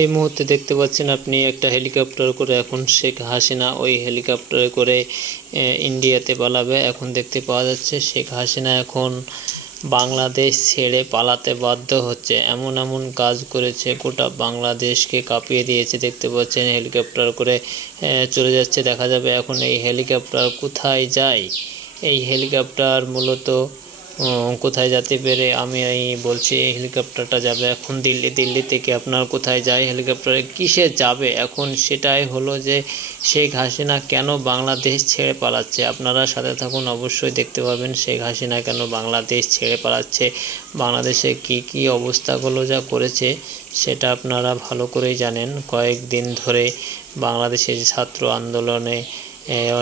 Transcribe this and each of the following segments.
এই মুহূর্তে দেখতে পাচ্ছেন আপনি একটা হেলিকপ্টার করে এখন শেখ হাসিনা ওই হেলিকপ্টারে করে ইন্ডিয়াতে পালাবে। এখন দেখতে পাওয়া যাচ্ছে শেখ হাসিনা এখন বাংলাদেশ ছেড়ে পালাতে বাধ্য হচ্ছে। এমন এমন কাজ করেছে, গোটা বাংলাদেশকে কাঁপিয়ে দিয়েছে। দেখতে পাচ্ছেন হেলিকপ্টার করে চলে যাচ্ছে। দেখা যাবে এখন এই হেলিকপ্টার কোথায় যায়। এই হেলিকপ্টার মূলত কোথায় যেতে পেরে আমি বলছি, এই হেলিকপ্টারটা যাবে এখন দিল্লি। দিল্লি থেকে আপনার কোথায় যায় হেলিকপ্টারে, কিসে যাবে এখন সেটাই হলো যে শেখ হাসিনা কেন বাংলাদেশ ছেড়ে পালাচ্ছে। আপনারা সাথে থাকুন, অবশ্যই দেখতে পাবেন শেখ হাসিনা কেন বাংলাদেশ ছেড়ে পালাচ্ছে, বাংলাদেশে কি অবস্থাগুলো যা করেছে সেটা আপনারা ভালো করেই জানেন। কয়েকদিন ধরে বাংলাদেশের ছাত্র আন্দোলনে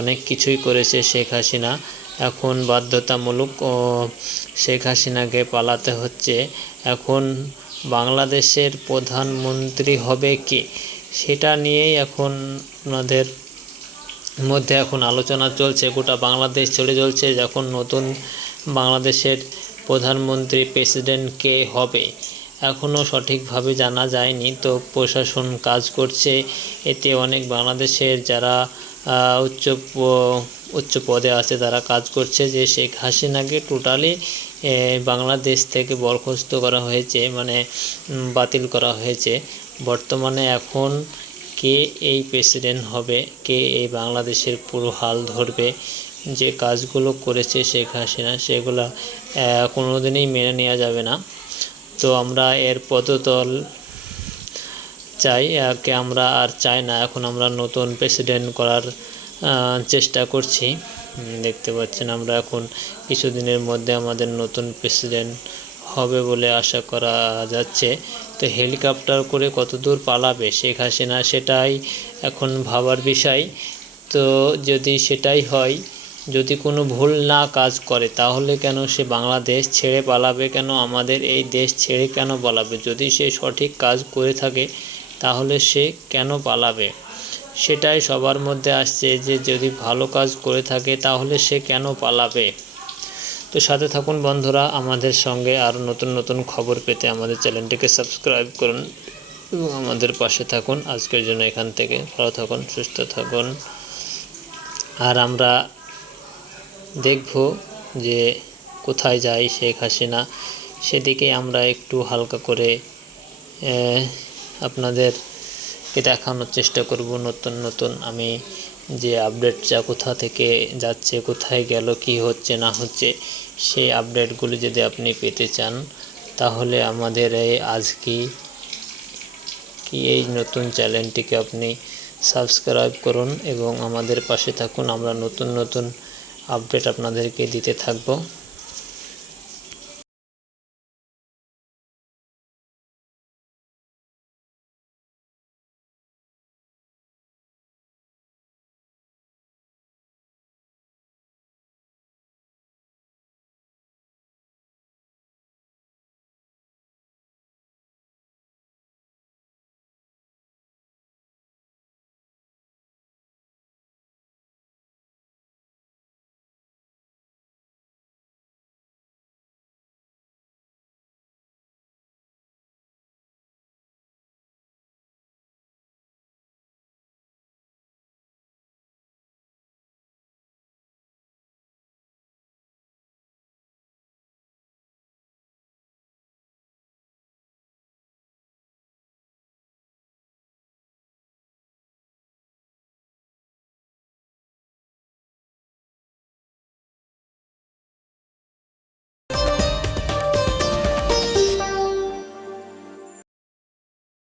অনেক কিছুই করেছে শেখ হাসিনা। এখন বাধ্যতামূলক শেখ হাসিনাকে পালাতে হচ্ছে। এখন বাংলাদেশের প্রধানমন্ত্রী হবে কে, সেটা নিয়েই এখন আপনাদের মধ্যে এখন আলোচনা চলছে। গোটা বাংলাদেশ চলে চলছে যখন নতুন বাংলাদেশের প্রধানমন্ত্রী প্রেসিডেন্ট কে হবে এখনও সঠিকভাবে জানা যায়নি। তো প্রশাসন কাজ করছে, এতে অনেক বাংলাদেশের যারা উচ্চ পদে আছে তারা কাজ করছে যে শেখ হাসিনাকে টোটালি বাংলাদেশ থেকে বরখাস্ত করা হয়েছে, মানে বাতিল করা হয়েছে। বর্তমানে এখন কে এই প্রেসিডেন্ট হবে, কে এই বাংলাদেশের পুরো হাল ধরবে, যে কাজগুলো করেছে শেখ হাসিনা সেগুলো কোনোদিনই মেনে নেওয়া যাবে না। তো আমরা এর পদতল চাই, একে আমরা আর চাই না। এখন আমরা নতুন প্রেসিডেন্ট করার চেষ্টা করছি। দেখতে পাচ্ছেন আমরা এখন কিছুদিনের মধ্যে আমাদের নতুন প্রেসিডেন্ট হবে বলে আশা করা যাচ্ছে। তো হেলিকপ্টার করে কতদূর পালাবে শেখ হাসিনা সেটাই এখন ভাবার বিষয়। তো যদি সেটাই হয়, যদি কোনো ভুল না কাজ করে তাহলে কেন সে বাংলাদেশ ছেড়ে পালাবে, কেন আমাদের এই দেশ ছেড়ে কেন পালাবে? যদি সে সঠিক কাজ করে থাকে তাহলে সে কেন পালাবে, সেটাই সবার মধ্যে আসছে যে যদি ভালো কাজ করে থাকে তাহলে সে কেন পালাবে। তো সাথে থাকুন বন্ধুরা, আমাদের সঙ্গে আর নতুন নতুন খবর পেতে আমাদের চ্যানেলটিকে সাবস্ক্রাইব করুন এবং আমাদের পাশে থাকুন। আজকের জন্য এখান থেকে ভালো থাকুন, সুস্থ থাকুন। আর আমরা দেখব যে কোথায় যায় শেখ হাসিনা, সেদিকে আমরা একটু হালকা করে আপনাদেরকে দেখানোর চেষ্টা করব। নতুন নতুন আমি যে আপডেট যা কোথা থেকে যাচ্ছে, কোথায় গেল, কি হচ্ছে না হচ্ছে, সেই আপডেটগুলি যদি আপনি পেতে চান তাহলে আমাদের এই এই নতুন চ্যানেলটিকে আপনি সাবস্ক্রাইব করুন এবং আমাদের পাশে থাকুন। আমরা নতুন নতুন আপডেট আপনাদেরকে দিতে থাকব।